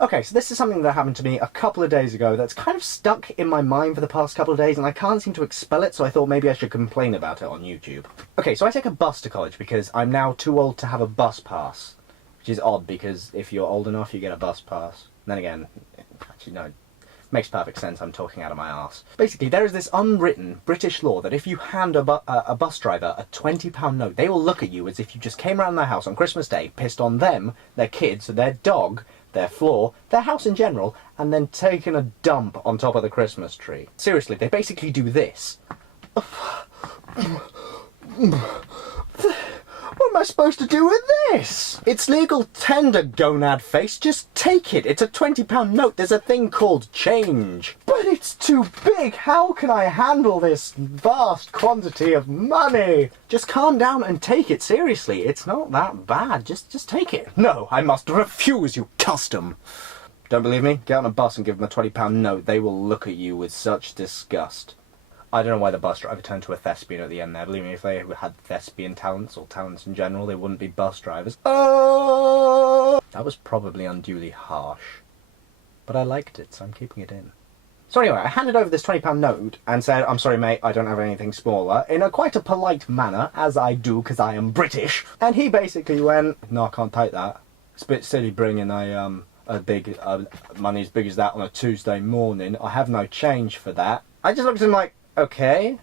Okay, so this is something that happened to me a couple of days ago that's kind of stuck in my mind for the past couple of days, and I can't seem to expel it, so I thought maybe I should complain about it on YouTube. Okay, so I take a bus to college because I'm now too old to have a bus pass. Which is odd, because if you're old enough, you get a bus pass. And then again, actually no, it makes perfect sense, I'm talking out of my arse. Basically, there is this unwritten British law that if you hand a bus driver a £20 note, they will look at you as if you just came around their house on Christmas Day, pissed on them, their kids, their dog, their floor, their house in general, and then taken a dump on top of the Christmas tree. Seriously, they basically do this. What am I supposed to do with this? It's legal tender, gonad face. Just take it. It's a £20 note. There's a thing called change. But it's too big. How can I handle this vast quantity of money? Just calm down and take it. Seriously, it's not that bad. Just take it. No, I must refuse, you custom. Don't believe me? Get on a bus and give them a £20 note. They will look at you with such disgust. I don't know why the bus driver turned to a thespian at the end there. Believe me, if they had thespian talents, or talents in general, they wouldn't be bus drivers. Oh! That was probably unduly harsh. But I liked it, so I'm keeping it in. So anyway, I handed over this £20 note and said, I'm sorry mate, I don't have anything smaller, in quite a polite manner, as I do because I am British. And he basically went, no, I can't take that. It's a bit silly bringing a big money as big as that on a Tuesday morning. I have no change for that. I just looked at him like, okay,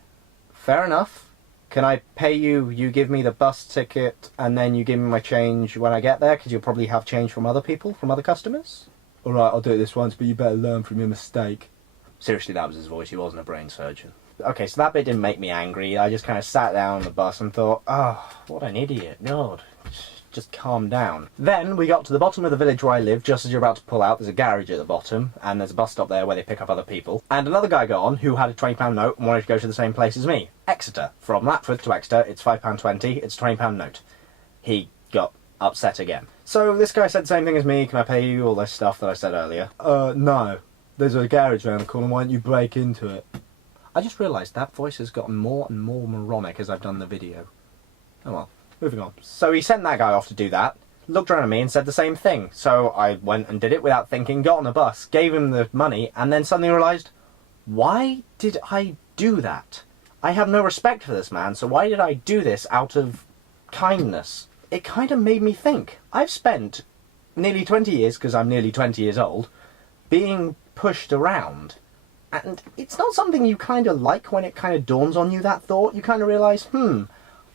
fair enough. Can I pay you, you give me the bus ticket, and then you give me my change when I get there, because you'll probably have change from other people, from other customers? Alright, I'll do it this once, but you better learn from your mistake. Seriously, that was his voice, he wasn't a brain surgeon. Okay, so that bit didn't make me angry. I just kind of sat down on the bus and thought, oh, what an idiot, God. Just calm down. Then we got to the bottom of the village where I live. Just as you're about to pull out, there's a garage at the bottom, and there's a bus stop there where they pick up other people. And another guy got on who had a £20 note and wanted to go to the same place as me. Exeter. From Lapford to Exeter, it's £5.20, it's a £20 note. He got upset again. So this guy said the same thing as me, can I pay you, all this stuff that I said earlier. No. There's a garage around the corner, why don't you break into it? I just realised that voice has gotten more and more moronic as I've done the video. Oh well. Moving on. So he sent that guy off to do that, looked around at me and said the same thing. So I went and did it without thinking, got on the bus, gave him the money, and then suddenly realised, why did I do that? I have no respect for this man, so why did I do this out of kindness? It kind of made me think. I've spent nearly 20 years, because I'm nearly 20 years old, being pushed around. And it's not something you kind of like when it kind of dawns on you, that thought. You kind of realise,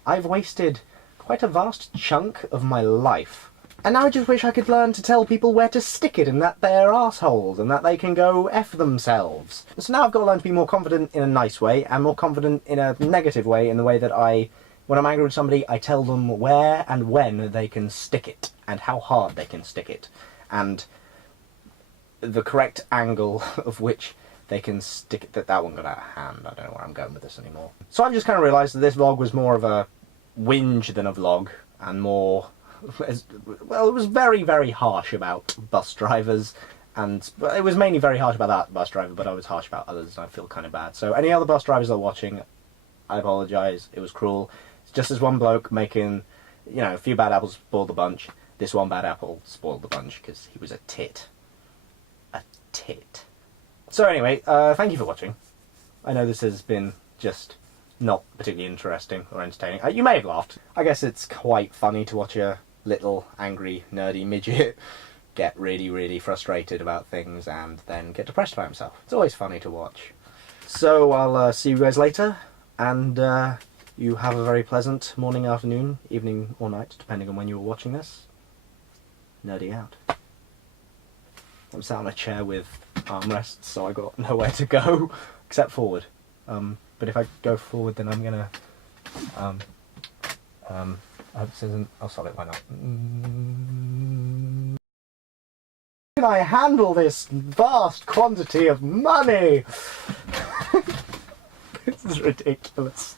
I've wasted quite a vast chunk of my life. And now I just wish I could learn to tell people where to stick it and that they're assholes and that they can go F themselves. So now I've got to learn to be more confident in a nice way and more confident in a negative way, in the way that when I'm angry with somebody, I tell them where and when they can stick it and how hard they can stick it and the correct angle of which they can stick it. That one got out of hand. I don't know where I'm going with this anymore. So I've just kind of realised that this vlog was more of a whinge than a vlog, and more, well, it was very, very harsh about bus drivers, and it was mainly very harsh about that bus driver, but I was harsh about others, and I feel kind of bad. So any other bus drivers that are watching, I apologise, it was cruel. It's just as one bloke making, you know, a few bad apples spoiled the bunch. This one bad apple spoiled the bunch, because he was a tit. A tit. So anyway, thank you for watching. I know this has been just not particularly interesting or entertaining. You may have laughed. I guess it's quite funny to watch a little angry, nerdy midget get really, really frustrated about things and then get depressed by himself. It's always funny to watch. So I'll see you guys later, and you have a very pleasant morning, afternoon, evening or night, depending on when you were watching this. Nerdy out. I'm sat on a chair with armrests, so I got nowhere to go except forward. But if I go forward, then I'm gonna. I hope this isn't. Oh, solid. Why not? Can I handle this vast quantity of money? This is ridiculous.